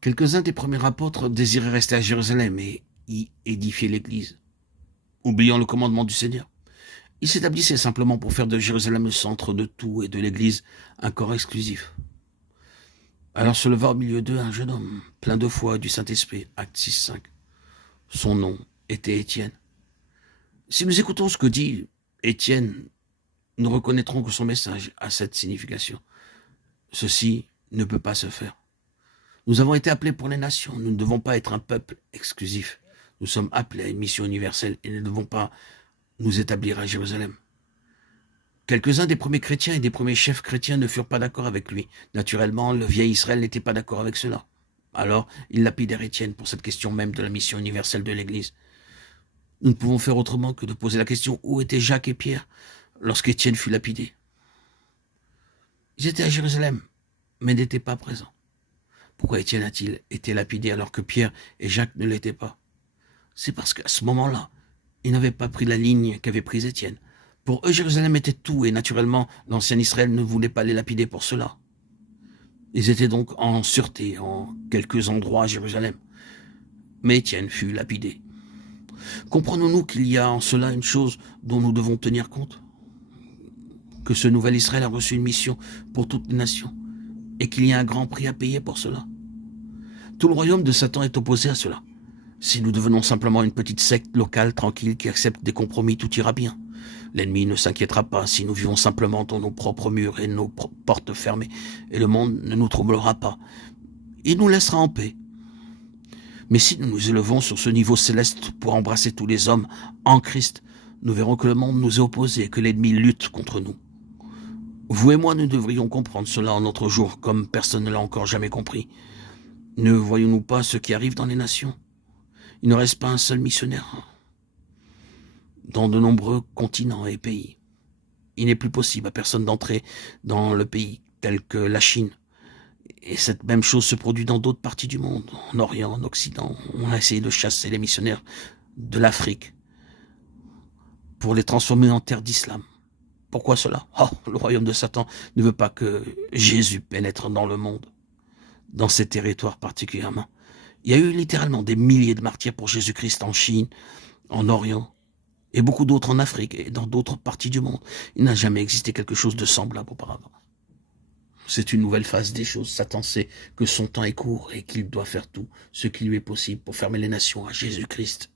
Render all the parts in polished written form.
Quelques-uns des premiers apôtres désiraient rester à Jérusalem et y édifier l'Église, oubliant le commandement du Seigneur. Ils s'établissaient simplement pour faire de Jérusalem le centre de tout et de l'Église un corps exclusif. Alors se leva au milieu d'eux un jeune homme, plein de foi et du Saint-Esprit, Actes 6:5. Son nom était Étienne. Si nous écoutons ce que dit Étienne, nous reconnaîtrons que son message a cette signification. Ceci ne peut pas se faire. Nous avons été appelés pour les nations. Nous ne devons pas être un peuple exclusif. Nous sommes appelés à une mission universelle et ne devons pas nous établir à Jérusalem. Quelques-uns des premiers chrétiens et des premiers chefs chrétiens ne furent pas d'accord avec lui. Naturellement, le vieil Israël n'était pas d'accord avec cela. Alors, ils lapidèrent Étienne pour cette question même de la mission universelle de l'Église. Nous ne pouvons faire autrement que de poser la question: où étaient Jacques et Pierre lorsqu'Étienne fut lapidé? Ils étaient à Jérusalem, mais n'étaient pas présents. Pourquoi Étienne a-t-il été lapidé alors que Pierre et Jacques ne l'étaient pas? C'est parce qu'à ce moment-là, ils n'avaient pas pris la ligne qu'avait prise Étienne. Pour eux, Jérusalem était tout, et naturellement, l'ancien Israël ne voulait pas les lapider pour cela. Ils étaient donc en sûreté en quelques endroits à Jérusalem. Mais Étienne fut lapidé. Comprenons-nous qu'il y a en cela une chose dont nous devons tenir compte? Que ce nouvel Israël a reçu une mission pour toutes les nations, et qu'il y a un grand prix à payer pour cela. Tout le royaume de Satan est opposé à cela. Si nous devenons simplement une petite secte locale tranquille qui accepte des compromis, tout ira bien. L'ennemi ne s'inquiétera pas si nous vivons simplement dans nos propres murs et nos portes fermées, et le monde ne nous troublera pas. Il nous laissera en paix. Mais si nous nous élevons sur ce niveau céleste pour embrasser tous les hommes en Christ, nous verrons que le monde nous est opposé et que l'ennemi lutte contre nous. Vous et moi, nous devrions comprendre cela en notre jour, comme personne ne l'a encore jamais compris. Ne voyons-nous pas ce qui arrive dans les nations? Il ne reste pas un seul missionnaire dans de nombreux continents et pays. Il n'est plus possible à personne d'entrer dans le pays tel que la Chine. Et cette même chose se produit dans d'autres parties du monde, en Orient, en Occident. On a essayé de chasser les missionnaires de l'Afrique pour les transformer en terre d'islam. Pourquoi cela? Le royaume de Satan ne veut pas que Jésus pénètre dans le monde, dans ces territoires particulièrement. Il y a eu littéralement des milliers de martyrs pour Jésus-Christ en Chine, en Orient, et beaucoup d'autres en Afrique et dans d'autres parties du monde. Il n'a jamais existé quelque chose de semblable auparavant. C'est une nouvelle phase des choses. Satan sait que son temps est court et qu'il doit faire tout ce qui lui est possible pour fermer les nations à Jésus-Christ.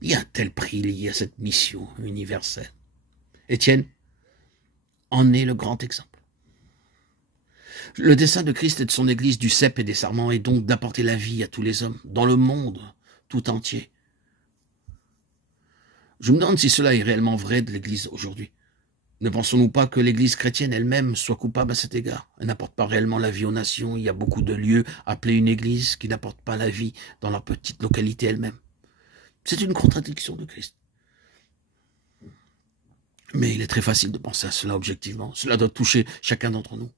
Il y a un tel prix lié à cette mission universelle. Étienne en est le grand exemple. Le dessein de Christ et de son Église, du cep et des sarments, est donc d'apporter la vie à tous les hommes, dans le monde tout entier. Je me demande si cela est réellement vrai de l'Église aujourd'hui. Ne pensons-nous pas que l'Église chrétienne elle-même soit coupable à cet égard? Elle n'apporte pas réellement la vie aux nations. Il y a beaucoup de lieux appelés une Église qui n'apportent pas la vie dans leur petite localité elle-même. C'est une contradiction de Christ. Mais il est très facile de penser à cela objectivement. Cela doit toucher chacun d'entre nous.